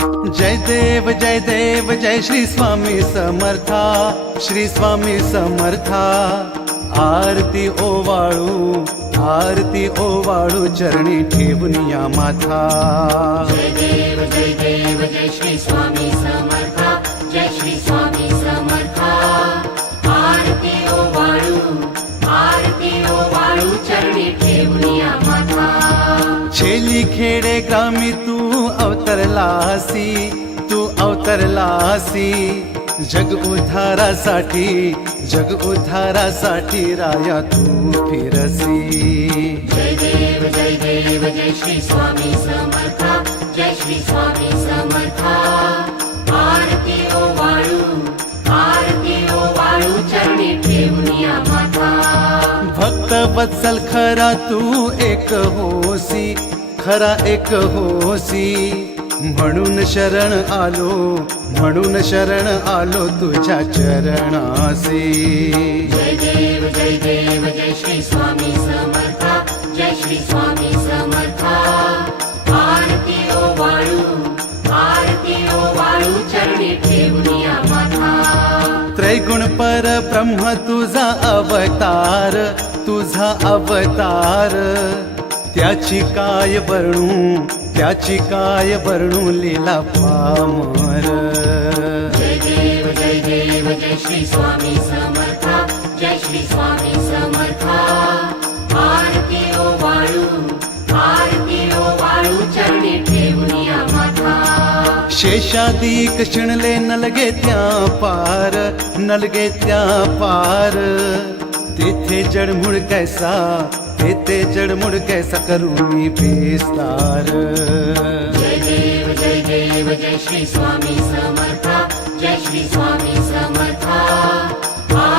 जय देव जय श्री स्वामी समर्था, श्री स्वामी समर्था। आरती ओवाळू चरणी ठेवून या माथा। जय देव जय श्री स्वामी समर्था, जय श्री स्वामी समर्था। आरती ओवाळू चरणी ठेवून या माथा। छेली खेडे ग्रामी तू अवतरलासी, जग उद्धारासाठी राया तू फिरसी। जय देव जय श्री स्वामी समर्था, जय श्री स्वामी समर्था। आरती ओवाळू चरणी ठेवून या माथा। भक्त वत्सल खरा तू एक होसी, म्हणून शरण आलो तुझ्या चरणासी। जय देव जय श्री स्वामी समर्था, जय श्री स्वामी समर्था। आरती ओवाळू चरणी ठेवून या माथा। त्रैगुण पर ब्रह्म तुझा अवतार, त्याची काय वर्णू लीला पामर। जय देव जय श्री स्वामी समर्था, जय श्री स्वामी समर्था। आरती ओवाळू चरणी ठेवून या माथा। शेषादिक शिणले नलगे त्या पार, तेथे जडमुड कैसा करूनी बेस्तार। जय देव जय श्री स्वामी समर्था, जय श्री स्वामी